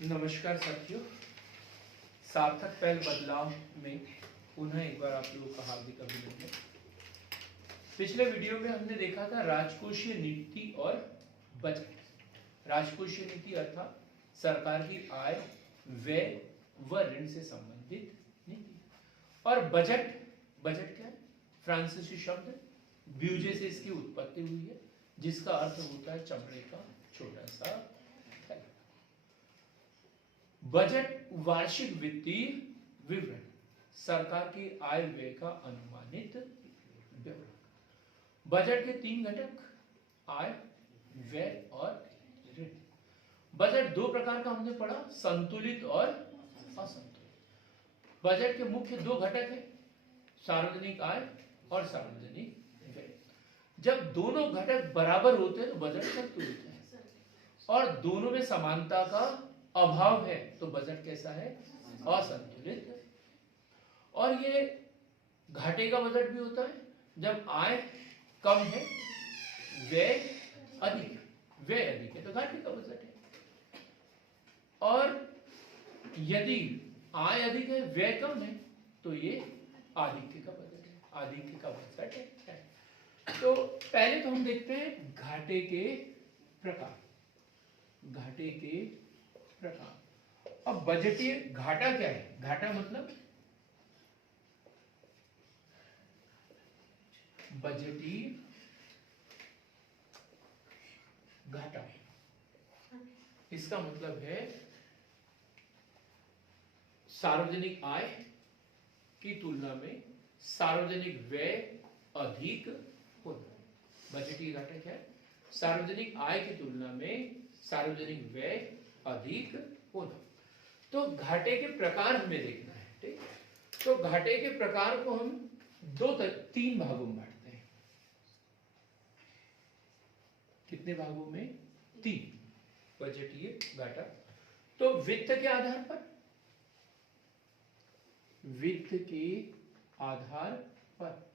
नमस्कार साथियों, सार्थक पहल बदलाव में पुनः एक बार आप लोगों का हार्दिक अभिनंदन। पिछले वीडियो में हमने देखा था राजकोषीय नीति और बजट। राजकोषीय नीति अर्थात सरकार की आय, व्यय व ऋण से संबंधित नीति, और बजट क्या है? फ्रांसीसी शब्द ब्यूजे से इसकी उत्पत्ति हुई है, जिसका अर्थ होता है चमड़े का छोटा सा थैला। बजट वार्षिक वित्तीय विवरण, सरकार की आय व्यय का अनुमानित विवरण। बजट के तीन घटक, आय, व्यय और ऋण। बजट दो प्रकार का हमने पढ़ा, संतुलित और असंतुलित। बजट के मुख्य दो घटक हैं, सार्वजनिक आय और सार्वजनिक व्यय। जब दोनों घटक बराबर होते हैं तो बजट संतुलित है, और दोनों में समानता का अभाव है तो बजट कैसा है? असंतुलित है। और ये घाटे का बजट भी होता है जब आय कम है, व्यय अधिक है। व्यय अधिक है तो घाटे का बजट है। और यदि आय अधिक है, व्यय कम है, तो ये आधिक्य का बजट है। आधिक्य का बजट है। तो पहले तो हम देखते हैं घाटे के प्रकार। घाटे के प्रकार। अब बजटीय घाटा क्या है? घाटा मतलब बजटीय घाटा, इसका मतलब है सार्वजनिक आय की तुलना में सार्वजनिक व्यय अधिक होना। बजटीय घाटा क्या है? सार्वजनिक आय की तुलना में सार्वजनिक व्यय अधिक होना। तो घाटे के प्रकार हमें देखना है, ठीक? तो घाटे के प्रकार को हम तीन भागों में बांटते हैं। कितने भागों में? तीन। बजटीय घाटा तो वित्त के आधार पर, वित्त के आधार पर,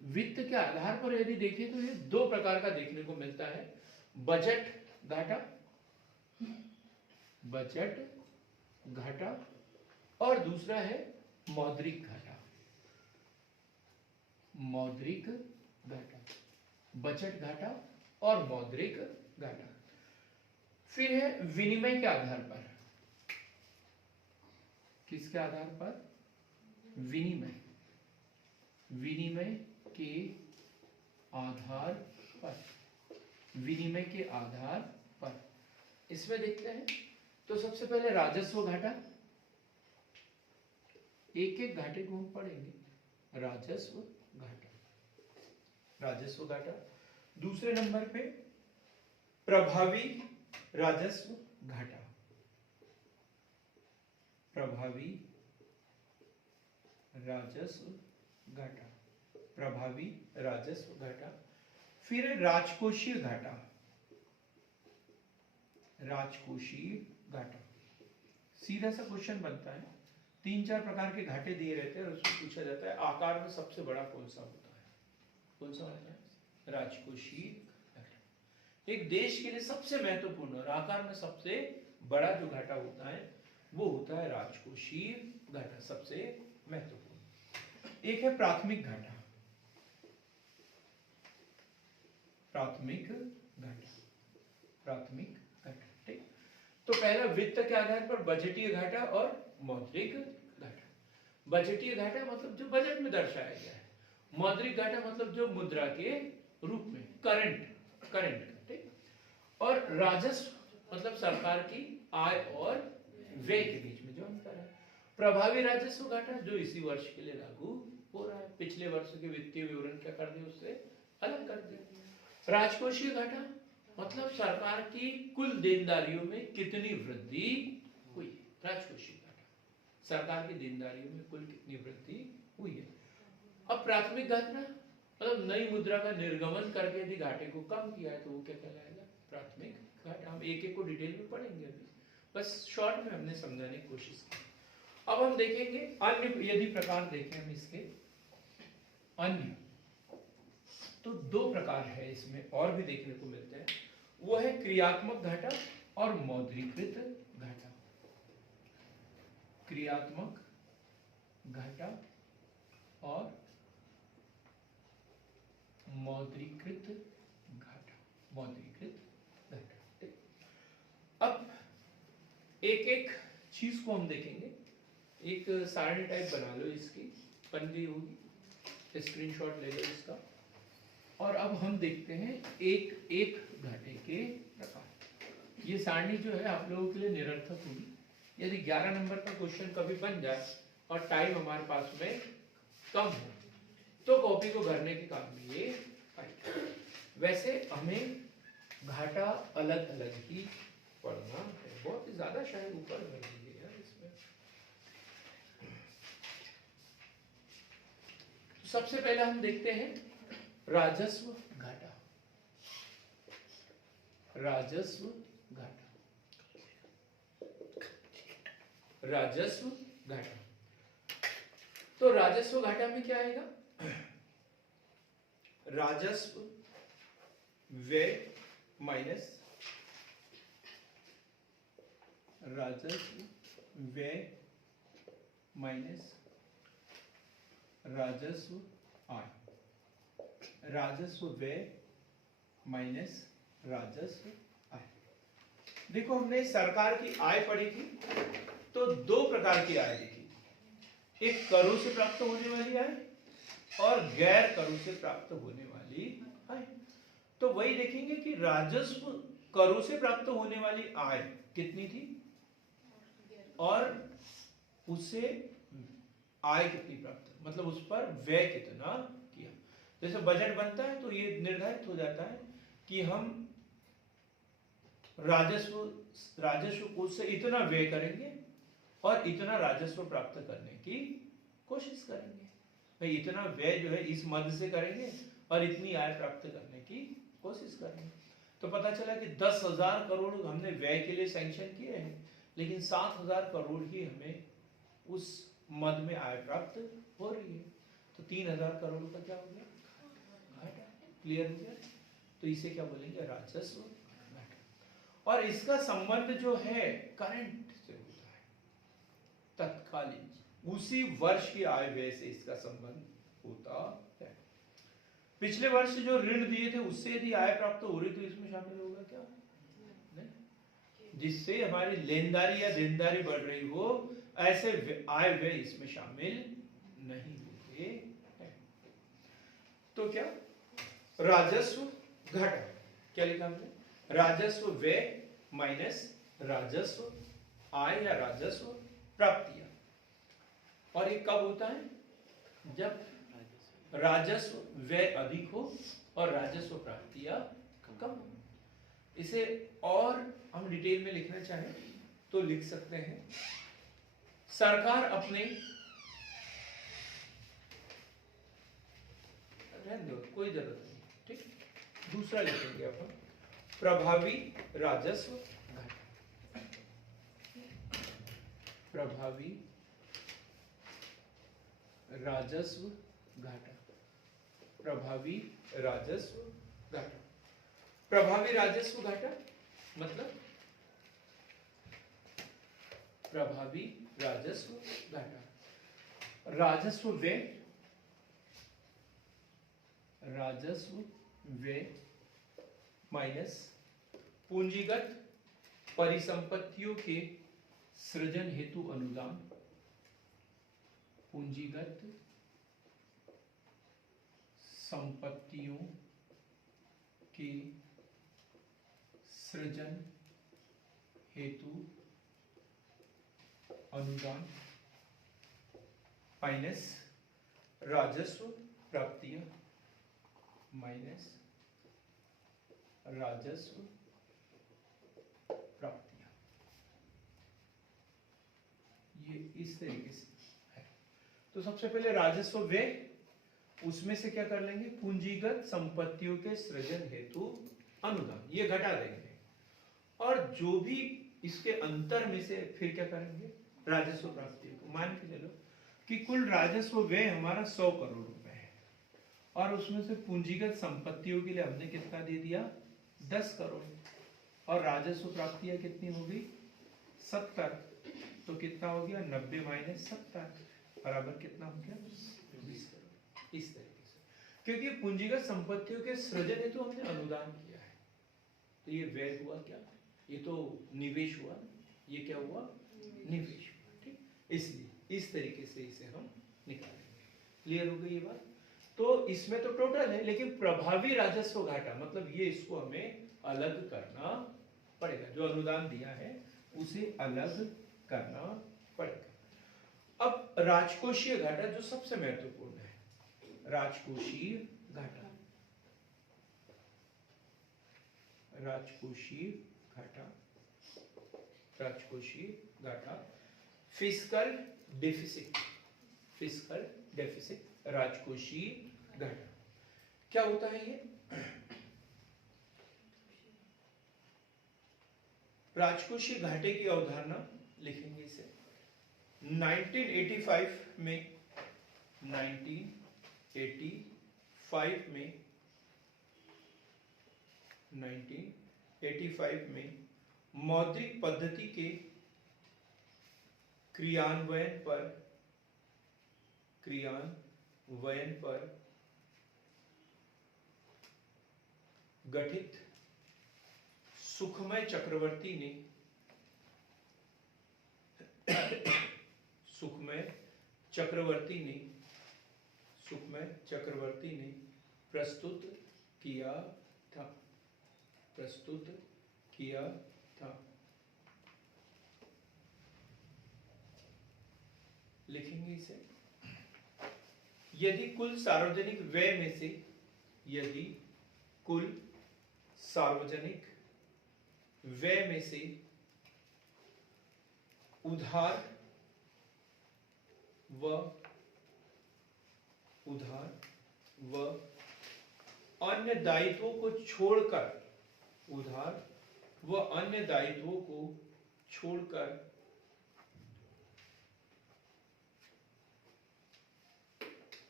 वित्त के आधार पर यदि देखें तो ये दो प्रकार का देखने को मिलता है। बजट घाटा, बजट घाटा, और दूसरा है मौद्रिक घाटा। मौद्रिक घाटा, बजट घाटा और मौद्रिक घाटा। फिर है विनिमय के आधार पर। किसके आधार पर? विनिमय, विनिमय के आधार पर, विनिमय के आधार पर। इसमें देखते हैं तो सबसे पहले राजस्व घाटा। एक एक घाटे को हम पढ़ेंगे। राजस्व घाटा, राजस्व घाटा। दूसरे नंबर पे प्रभावी राजस्व घाटा, प्रभावी राजस्व घाटा, प्रभावी राजस्व घाटा। फिर राजकोषीय घाटा, राजकोषीय घाटा। सीधा सा क्वेश्चन बनता है, तीन चार प्रकार के घाटे दिए रहते हैं और उसमें पूछा जाता है आकार में सबसे बड़ा कौन सा होता है? कौन सा होता है? राजकोषीय घाटा। एक देश के लिए सबसे महत्वपूर्ण और आकार में सबसे बड़ा जो घाटा होता है वो होता है राजकोषीय घाटा, सबसे महत्वपूर्ण। एक है प्राथमिक घाटा, प्राथमिक घाटा, प्राथमिक घाटा, ठीक। तो पहला वित्त के आधार पर बजटीय घाटा और मौद्रिक घाटा। बजटीय घाटा मतलब जो बजट में दर्शाया गया है। मौद्रिक घाटा मतलब जो मुद्रा के रूप में, करंट, ठीक। और राजस्व मतलब सरकार की आय और व्यय के बीच में जो अंतर है। प्रभावी राजस्व घाटा जो इसी वर्ष के लिए लागू हो रहा है, पिछले वर्ष के वित्तीय विवरण क्या कर दिए, उससे अलग कर दिए। राजकोषीय घाटा मतलब सरकार की कुल देनदारियों में कितनी वृद्धि हुई। राजकोषीय घाटा, सरकार की देनदारियों में कुल कितनी वृद्धि हुई है। अब प्राथमिक घाटा मतलब नई मुद्रा का निर्गमन करके यदि घाटे को कम किया है तो वो क्या कहलाएगा? प्राथमिक घाटा। हम एक एक को डिटेल में पढ़ेंगे अभी, बस शॉर्ट में हमने समझाने की कोशिश की। अब हम देखेंगे अन्य, यदि प्रकार देखें हम इसके अन्य, तो दो प्रकार है इसमें और भी देखने को मिलते हैं। वो है क्रियात्मक घाटा और मौद्रीकृत घाटा। क्रियात्मक घाटा और मौद्रीकृत घाटा, मौद्रीकृत घाटा। अब एक एक चीज को हम देखेंगे। एक सारणी टाइप बना लो, इसकी बन गई होगी, स्क्रीनशॉट ले लो इसका। और अब हम देखते हैं एक एक घाटे के प्रकार। ये सारणी जो है आप लोगों के लिए निरर्थक होगी यदि 11 नंबर का क्वेश्चन कभी बन जाए और टाइम हमारे पास में कम हो तो कॉपी को भरने के काम में ये आएगा। वैसे हमें घाटा अलग अलग ही पढ़ना है, बहुत ही ज्यादा शायद ऊपर भर दीजिए यार इसमें। तो सबसे पहले हम देखते हैं राजस्व घाटा। राजस्व घाटा, राजस्व घाटा। तो राजस्व घाटा में क्या आएगा? राजस्व व्यय माइनस राजस्व व्यय माइनस राजस्व आय। राजस्व व्यय माइनस राजस्व आय। देखो हमने सरकार की आय पढ़ी थी तो दो प्रकार की आय देखी, एक करों से प्राप्त होने वाली आय और गैर करों से प्राप्त होने वाली आय। तो वही देखेंगे कि राजस्व करों से प्राप्त होने वाली आय कितनी थी और उससे आय कितनी प्राप्त, मतलब उस पर व्यय कितना किया। जैसे बजट बनता है तो ये निर्धारित हो जाता है कि हम राजस्व कोष से इतना व्यय करेंगे और इतना राजस्व प्राप्त करने की कोशिश करेंगे। भाई इतना व्यय जो है इस मद से करेंगे और इतनी आय प्राप्त करने की कोशिश करेंगे। तो पता चला कि 10,000 करोड़ हमने व्यय के लिए सैंक्शन किए हैं, लेकिन 7,000 करोड़ ही हमें उस मद में आय प्राप्त हो रही है। तो 3,000 करोड़ का क्या हो गया? घाटा। क्लियर हो गया? तो इसे क्या बोलेंगे? राजस्व घाटा। और इसका संबंध जो है करंट से होता है, तत्कालीन, उसी वर्ष की आय व्यय से इसका संबंध होता है। पिछले वर्ष जो ऋण दिए थे उससे यदि आय प्राप्त हो रही तो इसमें शामिल होगा क्या? नहीं। जिससे हमारी लेनदारी या देनदारी बढ़ रही हो ऐसे आय व्यय इसमें शामिल नहीं होते हैं। तो क्या राजस्व घाटा क्या लिखा हमने? राजस्व व्यय माइनस राजस्व आय या राजस्व प्राप्तियां। और ये कब होता है? जब राजस्व व्यय अधिक हो और राजस्व प्राप्तियां कम हो। इसे और हम डिटेल में लिखना चाहें तो लिख सकते हैं, सरकार अपने, रहने दो कोई जरूरत नहीं, ठीक, दूसरा लिखेंगे अपन, प्रभावी राजस्व घाटा। प्रभावी राजस्व घाटा, प्रभावी राजस्व घाटा। प्रभावी राजस्व घाटा मतलब प्रभावी राजस्व घाटा, राजस्व व्यय, राजस्व व्यय माइनस पूंजीगत परिसंपत्तियों के सृजन हेतु अनुदान, पूंजीगत संपत्तियों के सृजन हेतु अनुदान माइनस राजस्व प्राप्तियां, माइनस राजस्व प्राप्तियां। ये इस तरीके से है। तो सबसे पहले राजस्व व्यय, उसमें से क्या कर लेंगे? पूंजीगत संपत्तियों के सृजन हेतु अनुदान, ये घटा देंगे। और जो भी इसके अंतर में से फिर क्या करेंगे? राजस्व प्राप्तियों को मान के चलो कि कुल राजस्व व्यय हमारा 100 करोड़ रुपए है और उसमें से पूंजीगत संपत्तियों के लिए हमने कितना दे दिया? 10 करोड़। और राजस्व प्राप्तियां कितनी होगी? 70। तो कितना हो गया 90 माइनस 70 बराबर कितना हो गया 20 करोड़। इस तरीके से, क्योंकि पूंजीगत संपत्तियों के सृजन हेतु हमने अनुदान किया है, तो ये व्यय हुआ क्या, ये तो निवेश हुआ, ये क्या हुआ निवेश हुआ। ठीक, इसलिए इस तरीके से इसे हम निकालेंगे। क्लियर हो गई ये बात। तो इसमें तो टोटल है, लेकिन प्रभावी राजस्व घाटा मतलब ये, इसको हमें अलग करना पड़ेगा, जो अनुदान दिया है उसे अलग करना पड़ेगा। अब राजकोषीय घाटा जो सबसे महत्वपूर्ण है, राजकोषीय घाटा, राजकोषीय घाटा, राजकोषीय घाटा, फिस्कल डेफिसिट, फिस्कल डेफिसिट, राजकोषीय घाटा क्या होता है ये? राजकोषीय घाटे की अवधारणा लिखेंगे इसे 1985 में, 1985 में मौद्रिक पद्धति के क्रियान्वयन पर गठित सुखमय चक्रवर्ती ने प्रस्तुत किया था, लिखेंगे इसे, यदि कुल सार्वजनिक व्यय में से उधार व अन्य दायित्वों को छोड़कर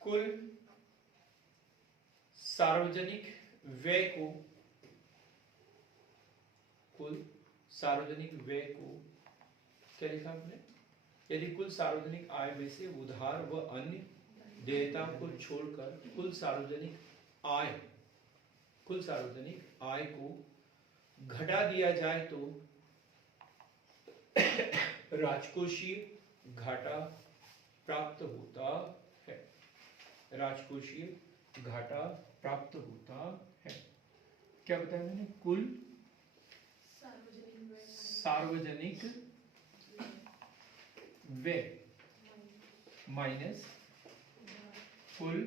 कुल सार्वजनिक व्यय को क्या लिखा आपने? यदि कुल सार्वजनिक आय में से उधार व अन्य देयताओं को छोड़कर कुल सार्वजनिक आय को घटा दिया जाए तो राजकोषीय घाटा प्राप्त होता है। राजकोषीय घाटा प्राप्त होता है। क्या बताया मैंने? कुल सार्वजनिक व्यय माइनस कुल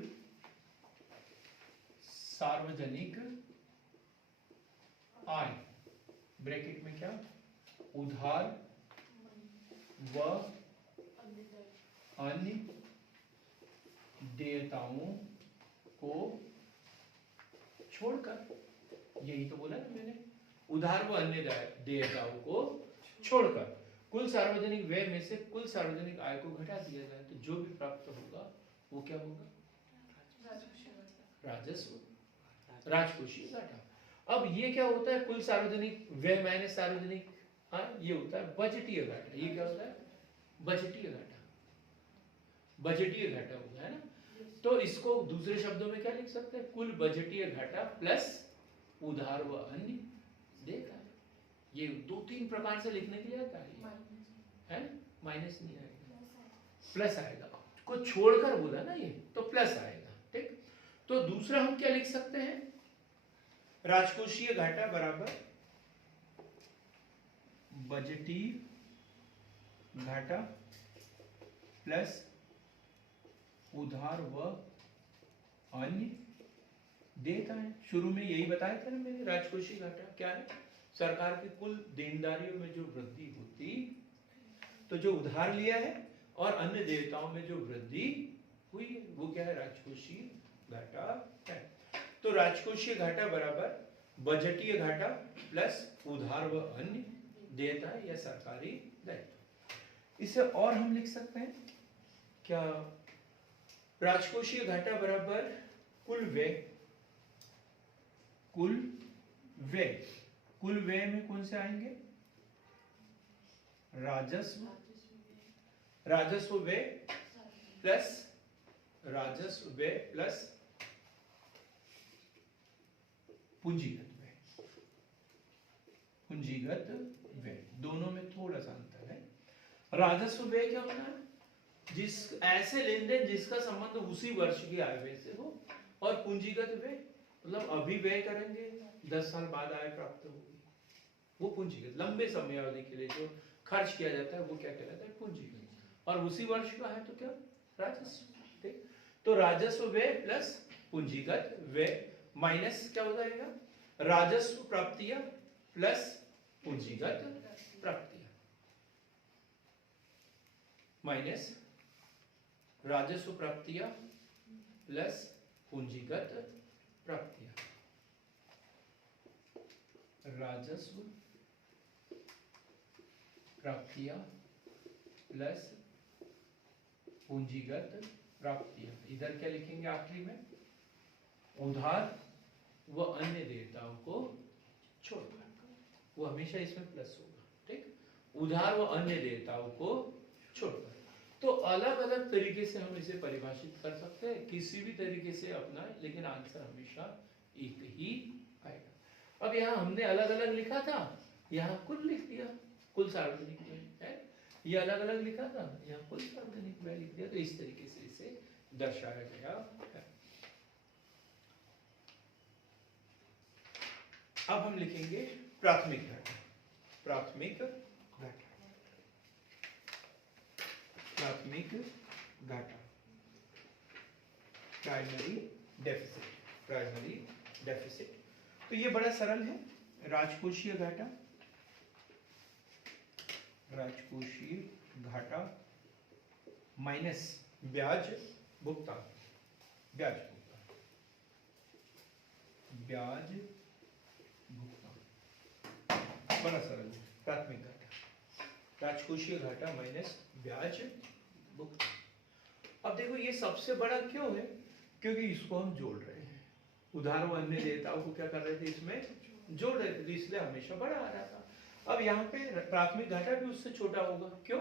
सार्वजनिक आय, ब्रैकेट में क्या, उधार व अन्य देयताओं को छोड़कर, यही तो बोला ना मैंने, उधार व अन्य देयताओं को छोड़कर कुल सार्वजनिक व्यय में से कुल सार्वजनिक आय को घटा दिया जाए तो जो भी प्राप्त होगा वो क्या होगा? राजस्व, राजकोषीय घाटा। अब ये क्या होता है? कुल सार्वजनिक व्यय माइनस सार्वजनिक आय, ये होता है बजटीय घाटा। ये क्या होता है? बजटीय घाटा, बजटीय घाटा होता है ना। तो इसको दूसरे शब्दों में क्या लिख सकते हैं? कुल बजटीय घाटा प्लस उधार व अन्य देयता। ये 2-3 प्रकार से लिखने के लिए आता है, माइनस नहीं आएगा, प्लस आएगा। को छोड़कर बोला ना ये, तो प्लस आएगा। ठीक, तो दूसरा हम क्या लिख सकते हैं? राजकोषीय घाटा बराबर बजटीय घाटा प्लस उधार व अन्य देयता है। शुरू में यही बताया था ना मैंने, राजकोषीय घाटा क्या है? सरकार की कुल देनदारियों में जो वृद्धि होती, तो जो उधार लिया है और अन्य देयताओं में जो वृद्धि हुई है वो क्या है? राजकोषीय घाटा है। तो राजकोषीय घाटा बराबर बजटीय घाटा प्लस उधार व अन्य देयता या सरकारी दायित्व। इसे और हम लिख सकते हैं क्या? राजकोषीय घाटा बराबर कुल व्यय, कुल व्यय में कौन से आएंगे? राजस्व राजस्व व्यय प्लस पूंजीगत व्यय, दोनों में थोड़ा सा अंतर है। राजस्व व्यय क्या होना है? जिस ऐसे लेन देन जिसका संबंध उसी वर्ष की आय व्यय से हो, और पूंजीगत व्यय मतलब अभी व्यय करेंगे 10 साल बाद आय प्राप्त होगी, वो पूंजीगत। लंबे समय अवधि के लिए जो खर्च किया जाता है वो क्या कहलाता है? पूंजीगत। और उसी वर्ष का है तो क्या? राजस्व। ठीक, तो राजस्व व्यय प्लस पूंजीगत व्यय माइनस क्या हो जाएगा? राजस्व प्राप्तियां प्लस पूंजीगत प्राप्तियां, माइनस राजस्व प्राप्तियां प्लस पूंजीगत प्राप्तियां। राजस्व प्राप्तियां प्लस पूंजीगत प्राप्तियां। इधर क्या लिखेंगे आखिरी में? उधार व अन्य देयताओं को छोड़कर, वो हमेशा इसमें प्लस होगा। ठीक, उधार व अन्य देयताओं को छोड़कर। तो अलग अलग तरीके से हम इसे परिभाषित कर सकते हैं, किसी भी तरीके से अपनाएं, लेकिन आंसर हमेशा एक ही आएगा। अब यहाँ हमने अलग अलग लिखा था, यहाँ कुल लिख दिया, कुल सार्वजनिक व्यय है। ये अलग अलग लिखा था, यहाँ कुल सार्वजनिक व्यय लिख दिया। तो इस तरीके से इसे दर्शाया गया है। अब हम लिखेंगे प्राथमिक घाटा। प्राथमिक घाटा, प्राइमरी डेफिसिट। तो ये बड़ा सरल है। राजकोषीय घाटा माइनस ब्याज भुगतान, बड़ा सरल है। प्राथमिक घाटा, राजकोषीय घाटा माइनस ब्याज भुगतान। अब देखो ये सबसे बड़ा क्यों है? क्योंकि इसको हम जोड़ रहे हैं, उधार व अन्य देयताओं को क्या कर रहे थे? इसमें जोड़ रहे थे, इसलिए हमेशा बड़ा आ रहा था। अब यहाँ पे प्राथमिक घाटा भी उससे छोटा होगा। क्यों?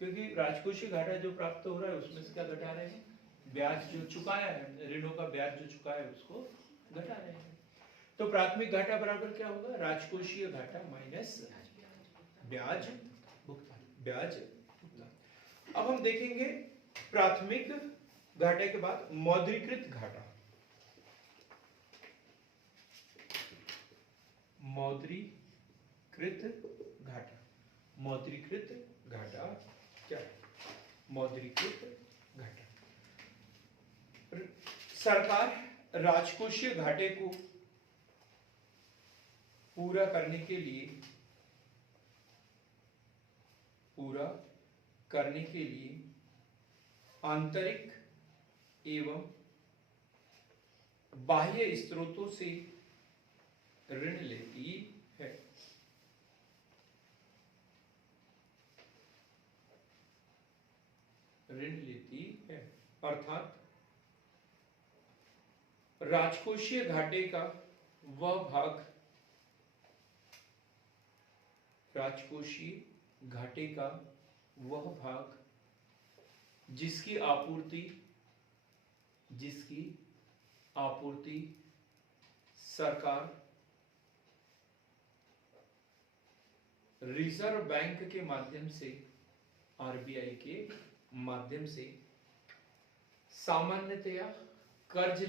क्योंकि राजकोषीय घाटा जो प्राप्त हो रहा है उसमें से क्या घटा रहे हैं? ब्याज जो चुकाया है, ऋणों का ब्याज जो चुकाया है उसको घटा रहे हैं। तो प्राथमिक घाटा बराबर क्या होगा? राजकोषीय घाटा माइनस ब्याज भुगतान। अब हम देखेंगे प्राथमिक घाटे के बाद मौद्रीकृत घाटा। मौद्रीकृत घाटा क्या है? मौद्रीकृत घाटा, सरकार राजकोषीय घाटे को पूरा करने के लिए आंतरिक एवं बाह्य स्रोतों से ऋण लेती है। अर्थात राजकोषीय घाटे का वह भाग जिसकी आपूर्ति सरकार रिजर्व बैंक के माध्यम से, आरबीआई के माध्यम से सामान्यतया कर्ज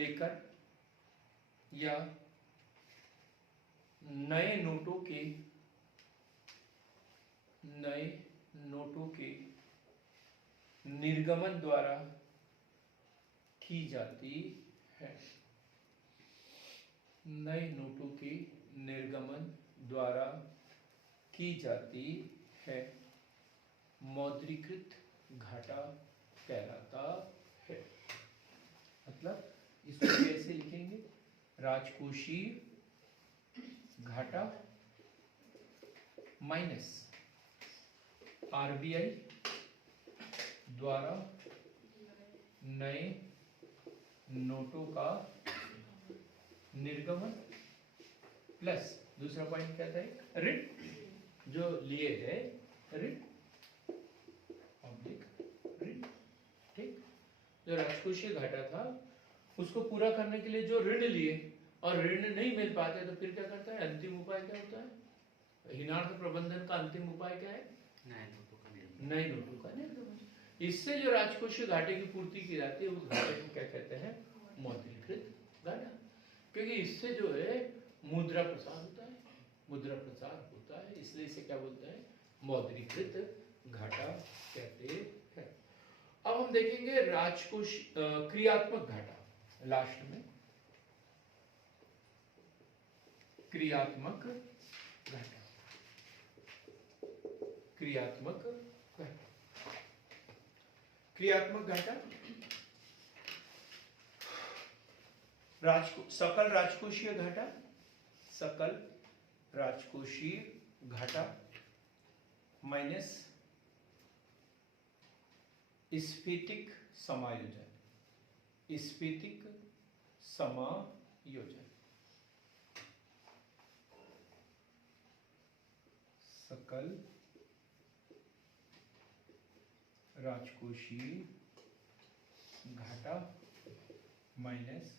लेकर या नए नोटों के निर्गमन द्वारा की जाती है। नए नोटों के निर्गमन द्वारा की जाती है, मौद्रीकृत घाटा कहलाता है। मतलब इसको कैसे लिखेंगे? राजकोषीय घाटा माइनस आरबीआई द्वारा नए नोटों का निर्गमन प्लस दूसरा पॉइंट क्या था? ऋण। जो लिए है ऋण ऑब्लिक ऋण, ठीक। जो राजकोषीय घाटा था उसको पूरा करने के लिए जो ऋण लिए और ऋण नहीं मिल पाते तो फिर क्या करता है, अंतिम उपाय क्या होता है, हीनार्थ प्रबंधन का अंतिम उपाय क्या है, नए नोटों का निर्गमन। इससे जो राजकोषीय घाटे की पूर्ति की जाती है उस घाटे को क्या कहते हैं, मौद्रीकृत घाटा। क्योंकि इससे जो है मुद्रा प्रसार होता है, मुद्रा प्रसार होता है, इसलिए इसे क्या बोलते हैं, मौद्रीकृत घाटा कहते हैं। अब हम देखेंगे राजकोष क्रियात्मक घाटा लास्ट में, क्रियात्मक घाटा, क्रियात्मक घाटा, क्रियात्मक घाटा सकल राजकोषीय घाटा, सकल राजकोषीय घाटा माइनस स्फीतिक समायोजन, स्फीतिक समायोजन, सकल राजकोषीय घाटा माइनस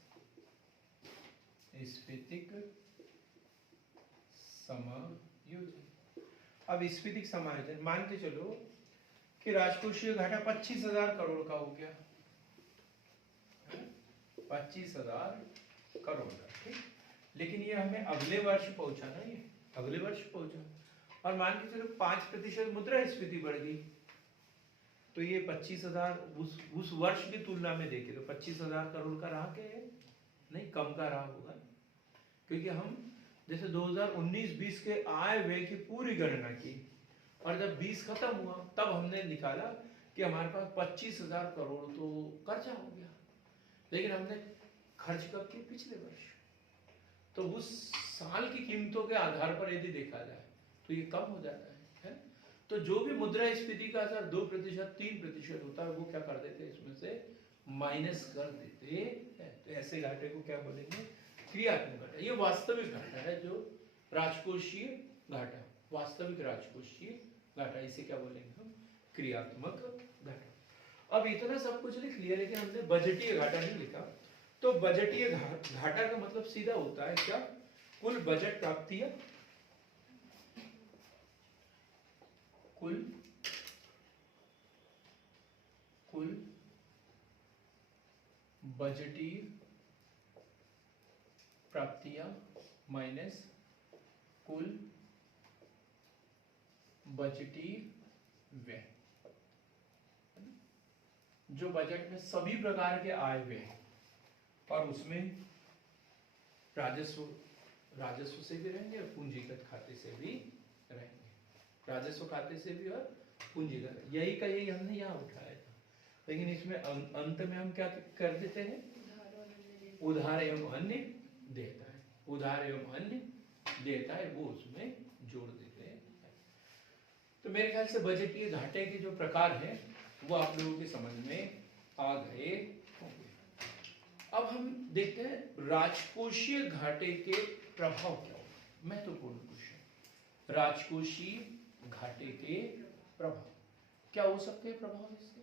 स्फीतिक समायोजन। अब स्फीतिक समायोजन मान के चलो कि राजकोषीय घाटा 25,000 करोड़ का हो गया, 25,000 करोड़ का, ठीक। लेकिन ये हमें अगले वर्ष पहुंचाना, ये अगले वर्ष पहुंचा, और मान के चलो 5% मुद्रास्फीति बढ़ गई, तो ये 25,000 उस वर्ष की तुलना में देखे तो 25,000 करोड़ का रहा क्या है, नहीं कम का रहा होगा। क्योंकि हम जैसे 2019-20 के आय व्यय की पूरी गणना की और जब 20 खत्म हुआ तब हमने निकाला कि हमारे पास 25,000 करोड़ तो कर्जा हो गया, लेकिन हमने खर्च कब किए, पिछले वर्ष। तो उस साल की कीमतों के आधार पर यदि देखा जाए तो ये कम हो जाता है। तो जो भी मुद्रास्फीति का असर 2%, 3% होता है वो क्या कर देते हैं, इसमें से माइनस कर देते हैं। तो ऐसे घाटे को क्या बोलेंगे, क्रियात्मक घाटा। ये वास्तविक घाटा है जो राजकोषीय घाटा, वास्तविक राजकोषीय घाटा, इसे क्या बोलेंगे हम, क्रियात्मक घाटा। अब इतना सब कुछ लिख लिया, लेकिन हमने बजटीय घाटा नहीं लिखा। तो बजटीय घाटा का मतलब सीधा होता है क्या, कुल बजट प्राप्तियां, कुल बजटीय प्राप्तियां माइनस कुल बजटीय व्यय। जो बजट में सभी प्रकार के आय व्यय और उसमें राजस्व से भी रहेंगे और पूंजीगत खाते से भी रहेंगे, राजस्व खाते से भी और पूंजीगत, यही का यही हमने यहाँ उठाया था। लेकिन इसमें अंत में हम क्या कर देते हैं, उधार एवं अन्य देता है, उधार एवं अन्य देता है वो उसमें जोड़ देते हैं। तो मेरे ख्याल से बजटीय घाटे के जो प्रकार हैं वो आप लोगों के समझ में आ गए होंगे। अब हम देखते हैं राजकोषीय घाटे के प्रभाव क्या होगा, महत्वपूर्ण क्वेश्चन। राजकोषीय घाटे के प्रभाव क्या हो सकते हैं, प्रभाव इसके,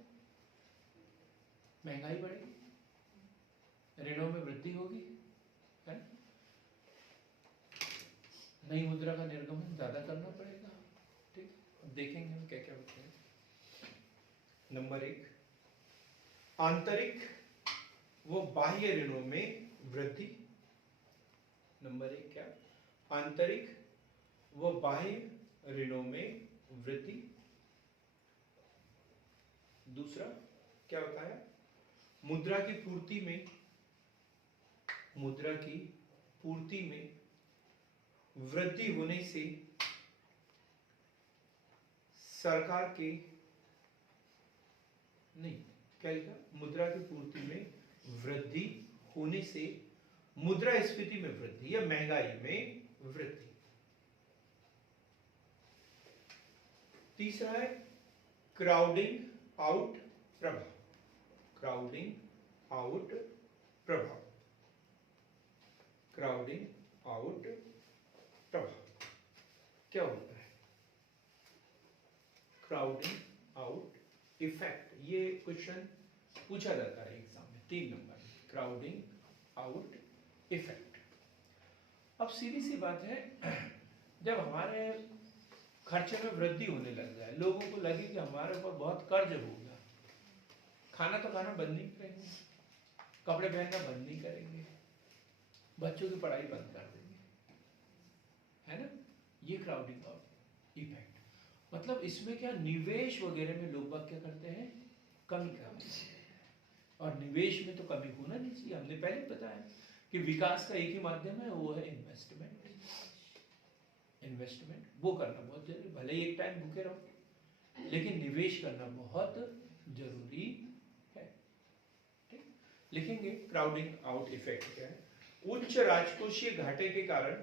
महंगाई बढ़ेगी, ऋणों में वृद्धि होगी, है ना, नई मुद्रा का निर्गमन ज्यादा करना पड़ेगा, ठीक। अब देखेंगे हम क्या क्या होते हैं। नंबर 1, आंतरिक व बाह्य ऋणों में वृद्धि। नंबर 1 क्या, आंतरिक व बाह्य ऋणों में वृद्धि। दूसरा क्या होता है, मुद्रा की पूर्ति में, मुद्रा की पूर्ति में वृद्धि होने से सरकार के, नहीं क्या लिखा, मुद्रा की पूर्ति में वृद्धि होने से मुद्रास्फीति में वृद्धि या महंगाई में वृद्धि। तीसरा है क्राउडिंग आउट प्रभाव, क्राउडिंग आउट प्रभाव, क्राउडिंग आउट प्रभाव क्या होता है, क्राउडिंग आउट इफेक्ट, ये क्वेश्चन पूछा जाता है एग्जाम में 3 नंबर में, क्राउडिंग आउट इफेक्ट। अब सीधी सी बात है, जब हमारे खर्चे में वृद्धि होने लग जाए, लोगों को लगे कि हमारे ऊपर बहुत कर्ज हो गया, खाना तो खाना बंद नहीं करेंगे, कपड़े पहनना बंद नहीं करेंगे, बच्चों की पढ़ाई बंद कर देंगे, है ना। ये क्राउडिंग आउट इफेक्ट, मतलब इसमें क्या निवेश वगैरह में लोग बाग क्या करते हैं, कमी करते हैं। और निवेश में तो कमी होना नहीं चाहिए, हमने पहले बताया कि विकास का एक ही माध्यम है, वो है इन्वेस्टमेंट। इन्वेस्टमेंट वो करना बहुत जरूरी, भले ही एक टाइम भूखे रहो, लेकिन निवेश करना बहुत जरूरी है। ठीक, लिखेंगे क्राउडिंग आउट इफेक्ट क्या है। उच्च राजकोषीय घाटे के कारण,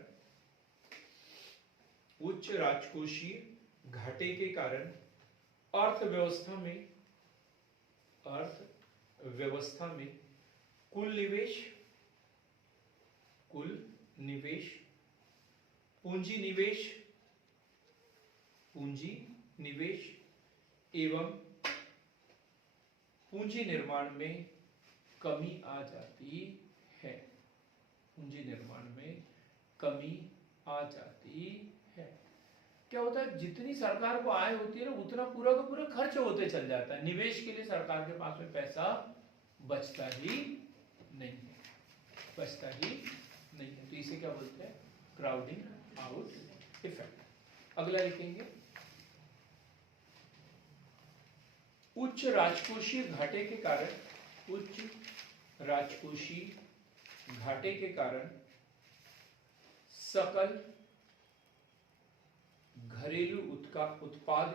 उच्च राजकोषीय घाटे के कारण अर्थव्यवस्था में कुल निवेश, पूंजी निवेश एवं पूंजी निर्माण में कमी आ जाती है। पूंजी निर्माण में कमी आ जाती है। क्या होता है, जितनी सरकार को आय होती है ना, उतना पूरा का पूरा खर्च होते चल जाता है, निवेश के लिए सरकार के पास में पैसा बचता ही नहीं है, बचता ही नहीं है। तो इसे क्या बोलते हैं, क्राउडिंग आउट इफेक्ट। अगला लिखेंगे, उच्च राजकोषीय घाटे के कारण, उच्च राजकोषीय घाटे के कारण सकल घरेलू उत्पाद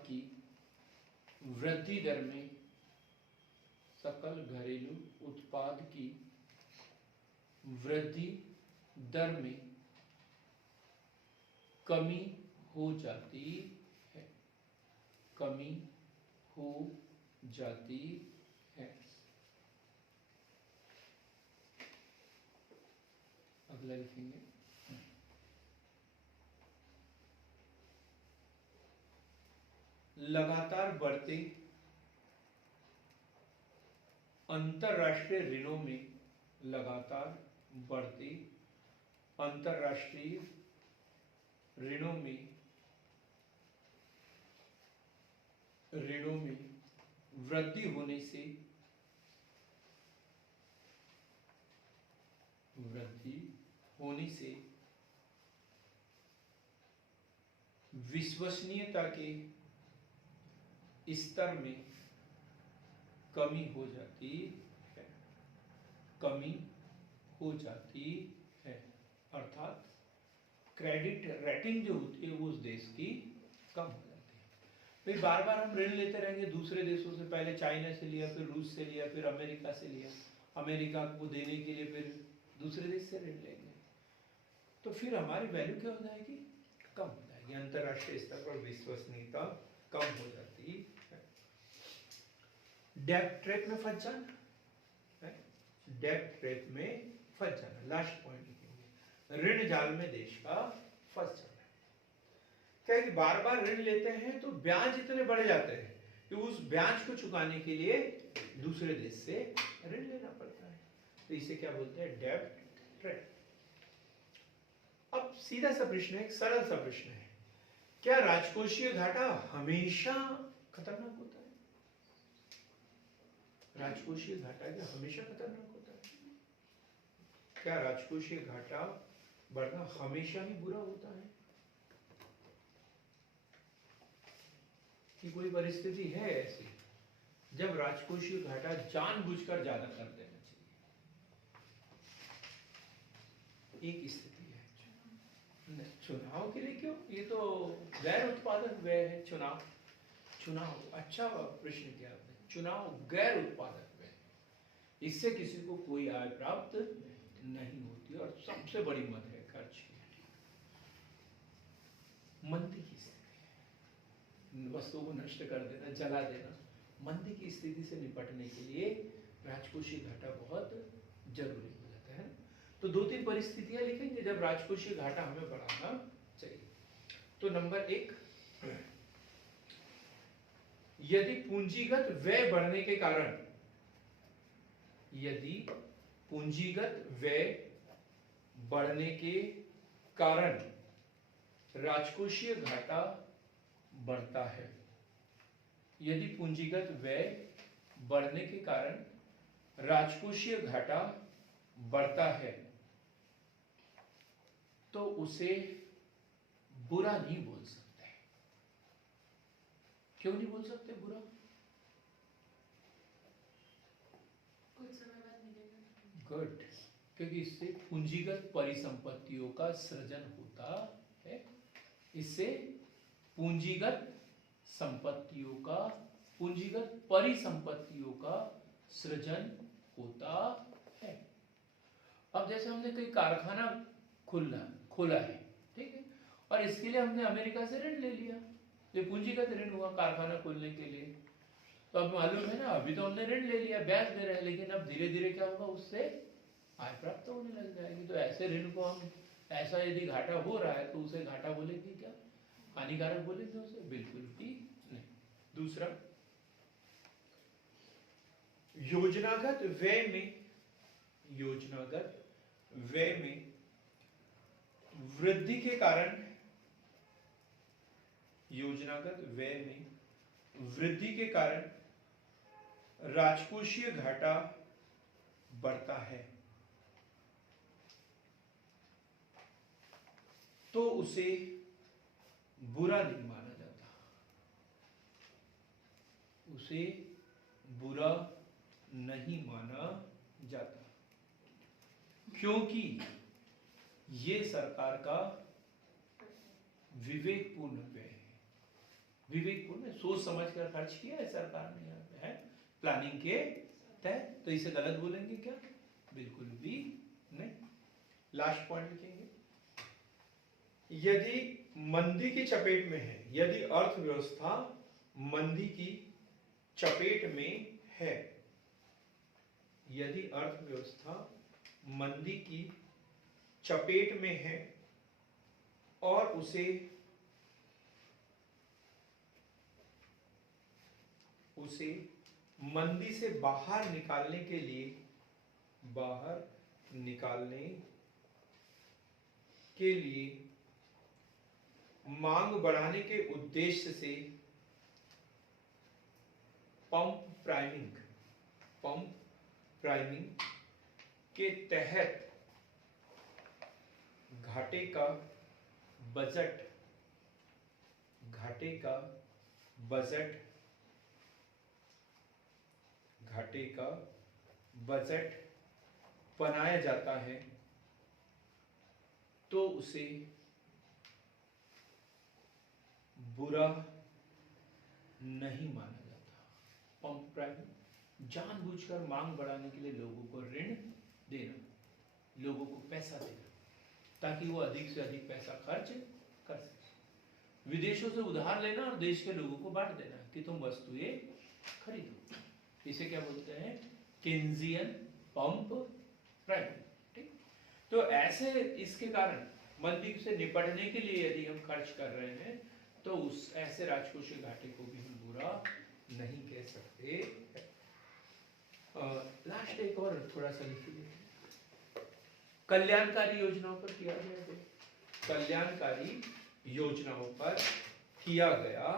की वृद्धि दर में, सकल घरेलू उत्पाद की वृद्धि दर में कमी हो जाती है, कमी हो जाती है। अगला लिखेंगे, लगातार बढ़ते अंतरराष्ट्रीय ऋणों में, लगातार बढ़ते अंतरराष्ट्रीय ऋणों में वृद्धि होने से विश्वसनीयता के स्तर में कमी हो जाती है, कमी हो जाती है। अर्थात क्रेडिट रेटिंग जो होती है वो उस देश की कम हो जाती है। फिर बार बार हम ऋण लेते रहेंगे दूसरे देशों से, पहले चाइना से लिया, फिर रूस से लिया, फिर अमेरिका से लिया, अमेरिका को देने के लिए फिर दूसरे देश से ऋण लेंगे, तो फिर हमारी वैल्यू क्या हो जाएगी, कम हो जाएगी, अंतरराष्ट्रीय स्तर पर विश्वसनीयता कम हो जाती है। डेब्ट ट्रैप में फंस जाना, डेब्ट ट्रैप में फंस जाना, लास्ट पॉइंट लिखेंगे, ऋण जाल में देश का फंस जाना। क्या है कि बार बार ऋण लेते हैं तो ब्याज इतने बढ़ जाते हैं कि उस ब्याज को चुकाने के लिए दूसरे देश से ऋण लेना पड़ता है, तो इसे क्या बोलते हैं, डेब्ट ट्रैप। अब सीधा सा प्रश्न है, एक सरल सा प्रश्न है, क्या राजकोषीय घाटा हमेशा खतरनाक होता है? राजकोषीय घाटा क्या हमेशा खतरनाक होता है? क्या राजकोषीय घाटा बढ़ना हमेशा ही बुरा होता है? कि कोई परिस्थिति है ऐसी जब राजकोषीय घाटा जानबूझकर ज्यादा कर देना चाहिए? एक स्थिति है, चुनाव के लिए क्यों, ये तो गैर उत्पादक व्यय है। चुनाव अच्छा प्रश्न किया आपने, चुनाव गैर उत्पादक व्यय, इससे किसी को कोई आय प्राप्त नहीं होती और सबसे बड़ी मद है खर्च की। मंदी की स्थिति, वस्तुओं को नष्ट कर देना, जला देना, मंदी की स्थिति से निपटने के लिए राजकोषीय घाटा बहुत जरूरी हो जाता है। तो 2-3 परिस्थितियां लिखेंगे जब राजकोषीय घाटा हमें बढ़ाना चाहिए। तो नंबर 1, यदि पूंजीगत व्यय बढ़ने के कारण, यदि पूंजीगत व्यय बढ़ने के कारण राजकोषीय घाटा बढ़ता है, यदि पूंजीगत व्यय बढ़ने के कारण राजकोषीय घाटा बढ़ता है, तो उसे बुरा नहीं बोल सकते। क्यों नहीं बोल सकते बुरा? कुछ समय बाद मिलेगा। गुड, क्योंकि इससे पूंजीगत परिसंपत्तियों का सृजन होता है। इससे पूंजीगत संपत्तियों का, पूंजीगत परिसंपत्तियों का सृजन होता है। अब जैसे हमने कोई कारखाना खोला है, ठीक है, और इसके लिए हमने अमेरिका से ऋण ले लिया, ये पूंजीगत ऋण हुआ कारखाना खोलने के लिए। तो अब मालूम है ना, अभी तो हमने ऋण ले लिया, ब्याज दे रहे हैं, लेकिन अब धीरे धीरे क्या होगा, उससे आय प्राप्त होने लग जाएगी। तो ऐसे ऋण को हम, ऐसा यदि घाटा हो रहा है तो उसे घाटा बोलेंगे क्या, हानिकारक बोलेंगे उसे? बिल्कुल भी नहीं। दूसरा, योजनागत व्यय में, योजनागत व्यय में वृद्धि के कारण, योजनागत व्यय में वृद्धि के कारण राजकोषीय घाटा बढ़ता है, तो उसे बुरा नहीं माना जाता, उसे बुरा नहीं माना जाता, क्योंकि ये सरकार का विवेकपूर्ण व्यय है। विवेकपूर्ण, सोच समझ कर खर्च किया है सरकार ने, यहाँ पे है प्लानिंग के तहत, तो इसे गलत बोलेंगे क्या? बिल्कुल भी नहीं। लास्ट पॉइंट लिखेंगे, यदि मंदी की चपेट में है, यदि अर्थव्यवस्था मंदी की चपेट में है, यदि अर्थव्यवस्था मंदी की चपेट में है और उसे मंदी से बाहर निकालने के लिए, बाहर निकालने के लिए मांग बढ़ाने के उद्देश्य से पंप प्राइमिंग के तहत घाटे का बजट बनाया जाता है, तो उसे बुरा नहीं माना जाता। पंप प्राइमिंग, जानबूझकर मांग बढ़ाने के लिए लोगों को ऋण देना, लोगों को पैसा देना, ताकि वो अधिक से अधिक पैसा खर्च कर सके। विदेशों से उधार लेना और देश के लोगों को बांट देना कि तुम वस्तुएं खरीदो। इसे क्या बोलते हैं? Keynesian pump priming. ठीक, तो ऐसे इसके कारण मंदी से निपटने के लिए यदि हम खर्च कर रहे हैं, तो उस ऐसे राजकोषीय घाटे को भी हम बुरा नहीं कह सकते। लास्ट एक और थोड़ा सा लिखिए, कल्याणकारी योजनाओं पर किया गया, कल्याणकारी योजनाओं पर किया गया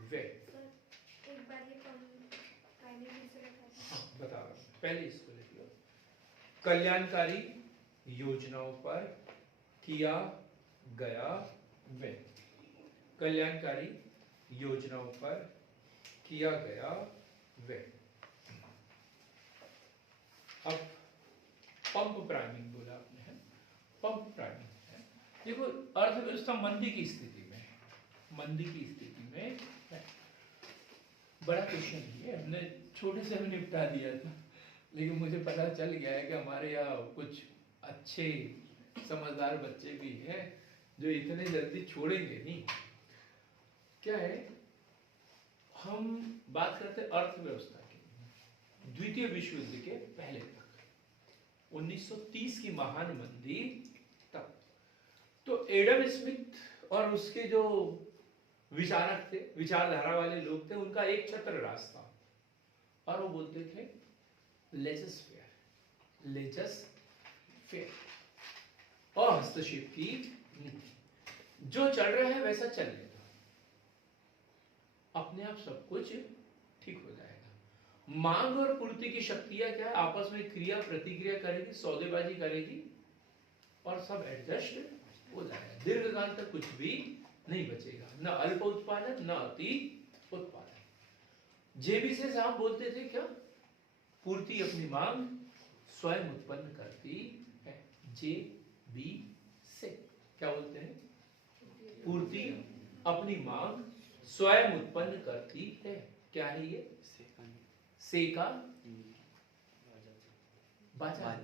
व्यय। एक बार ये हाँ, बता रहा हूं, पहले इसको लिखिए, कल्याणकारी योजनाओं पर किया गया व्यय, कल्याणकारी योजनाओं पर किया गया व्यय। अब पंप प्राइमिंग बोला आपने, है पंप प्राइमिंग है। देखो, अर्थव्यवस्था मंदी की स्थिति में, मंदी की स्थिति में है। बड़ा क्वेश्चन है, हमने छोटे से भी निपटा दिया था, लेकिन मुझे पता चल गया है कि हमारे यहाँ कुछ अच्छे समझदार बच्चे भी हैं जो इतने जल्दी छोड़ेंगे नहीं। क्या है, हम बात करते हैं अर्थव्यवस्था की, द्वितीय विश्व युद्ध के पहले तक, 1930 की महान मंदी तक। तो एडम स्मिथ और उसके जो विचारक थे, विचारधारा वाले लोग थे, उनका एक छत्र राज था और वो बोलते थे लेजस फेयर, लेजस फेयर, और हस्तक्षेप की नीति, जो चल रहा है वैसा चलने दो, अपने आप सब कुछ ठीक हो जाएगा। मांग और पूर्ति की शक्तियां क्या है, आपस में क्रिया प्रतिक्रिया करेगी, सौदेबाजी करेगी और सब एडजस्ट हो जाएगा। दीर्घकाल तक कुछ भी नहीं बचेगा, न अल्प उत्पादन न अति उत्पादन। जेबी से साहब बोलते थे क्या, पूर्ति अपनी मांग स्वयं उत्पन्न करती है। जे बी से क्या बोलते हैं, पूर्ति अपनी मांग स्वयं उत्पन्न करती है। क्या है ये, से का बाजार,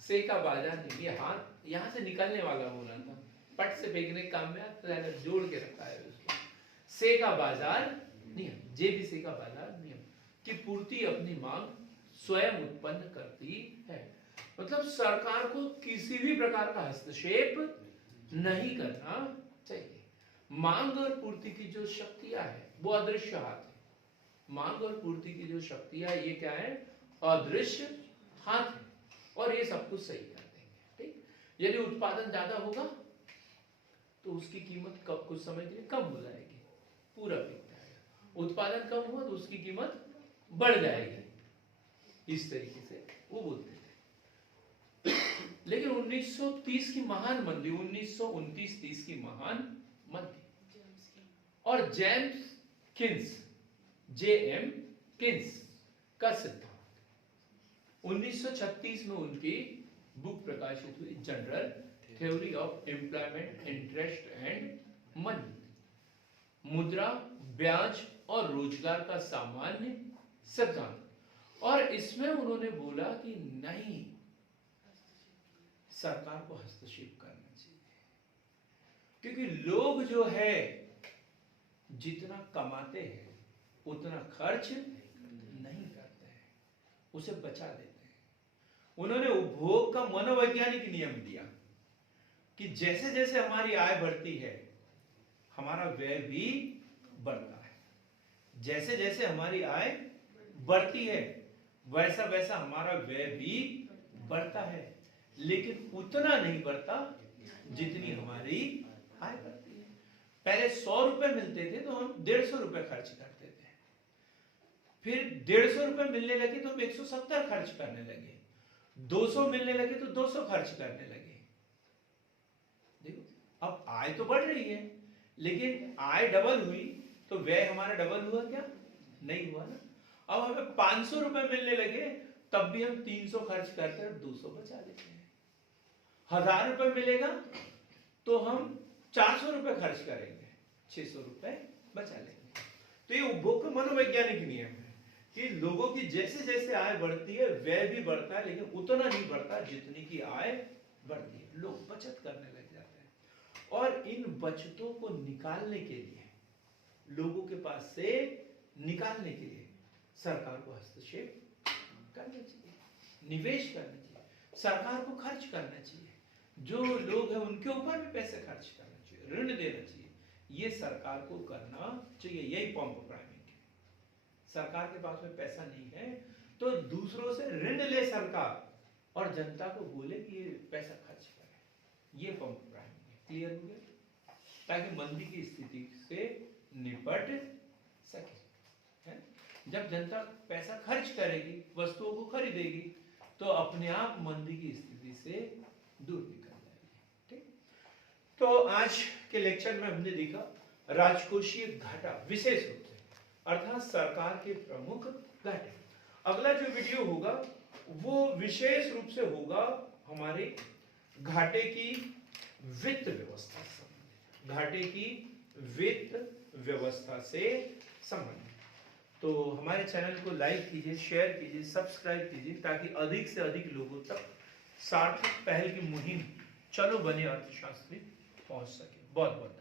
से का बाजार नहीं, ये हाथ यहां से निकलने वाला होना था, पट से फेंकने के काम में आप जोड़ के रखा है उसको। से का बाजार नियम, जे भी से का बाजार नियम कि पूर्ति अपनी मांग स्वयं उत्पन्न करती है। मतलब सरकार को किसी भी प्रकार का हस्तक्षेप नहीं करना चाहिए। मांग और पूर्ति की जो शक्तियां है वो अदृश्य हाथ है। मांग और पूर्ति की जो शक्तियां ये क्या है, अदृश्य हाथ है, और ये सब कुछ सही कर देंगे। ठीक, यदि उत्पादन ज्यादा होगा तो उसकी कीमत कुछ समय के लिए कम हो जाएगी, पूरा बिक जाएगा। उत्पादन कम हुआ तो उसकी कीमत बढ़ जाएगी। इस तरीके से वो बोलते थे। लेकिन 1930 की महान मंदी, 1929-30 की महान मंदी, और जेम्स किन्स, J.M. किन्स का सिद्धांत, 1936 में उनकी बुक प्रकाशित हुई, general theory of employment, interest and money, मुद्रा, ब्याज और रोजगार का सामान्य सिद्धांत। और इसमें उन्होंने बोला कि नहीं, सरकार को हस्तक्षेप करना चाहिए, क्योंकि लोग जो है जितना कमाते हैं उतना खर्च नहीं करते हैं, उसे बचा देते हैं। उन्होंने उपभोग का मनोवैज्ञानिक नियम दिया कि जैसे जैसे हमारी आय बढ़ती है हमारा व्यय भी बढ़ता है, जैसे जैसे हमारी आय बढ़ती है वैसा वैसा हमारा व्यय भी बढ़ता है, लेकिन उतना नहीं बढ़ता जितनी हमारी आय बढ़ती है। पहले 100 रुपए मिलते थे तो हम 150 रुपए खर्च करते थे, फिर 150 रुपए मिलने लगे तो हम 170 खर्च करने लगे, 200 मिलने लगे तो 200 खर्च करने लगे। देखो अब आय तो बढ़ रही है, लेकिन आय डबल हुई तो व्यय हमारा डबल हुआ क्या, नहीं हुआ ना। अब हमें 500 रुपए मिलने लगे तब भी हम 300 खर्च करते हैं, 200 बचा लेते हैं। 1000 रुपए मिलेगा तो हम 400 रुपए खर्च करेंगे, 600 रुपए बचा लेंगे। तो ये उपभोग का मनोवैज्ञानिक नियम है कि लोगों की जैसे जैसे आय बढ़ती है व्यय भी बढ़ता है, लेकिन उतना नहीं बढ़ता जितनी की आय बढ़ती है। लोग बचत करने लग जाते हैं, और इन बचतों को निकालने के लिए, लोगों के पास से निकालने के लिए सरकार को हस्तक्षेप करना चाहिए, निवेश करना चाहिए, सरकार को खर्च करना चाहिए, जो लोग हैं उनके ऊपर भी पैसे खर्च करना चाहिए, ऋण देना चाहिए, ये सरकार को करना चाहिए। यही पंप प्राइमिंग है। सरकार के पास में पैसा नहीं है तो दूसरों से ऋण ले सरकार और जनता को बोले कि ये पैसा खर्च करें, ये पंप प्राइमिंग है। क्लियर हो गया, ताकि मंदी की स्थिति से निपट सके। है? जब जनता पैसा खर्च करेगी, वस्तुओं को खरीदेगी, तो अपने आप मंदी की स्थिति से दूर निकल जाएगी। ठीक, तो आज के लेक्चर में हमने देखा राजकोषीय घाटा विशेष रूप से, अर्थात सरकार के प्रमुख घाटे। अगला जो वीडियो होगा वो विशेष रूप से होगा हमारे घाटे की वित्त व्यवस्था से संबंधित, घाटे की वित्त व्यवस्था से संबंधित। तो हमारे चैनल को लाइक कीजिए, शेयर कीजिए, सब्सक्राइब कीजिए, ताकि अधिक से अधिक लोगों तक सार्थक पहल की मुहिम चलो बने अर्थशास्त्री पहुंच सके। बहुत बहुत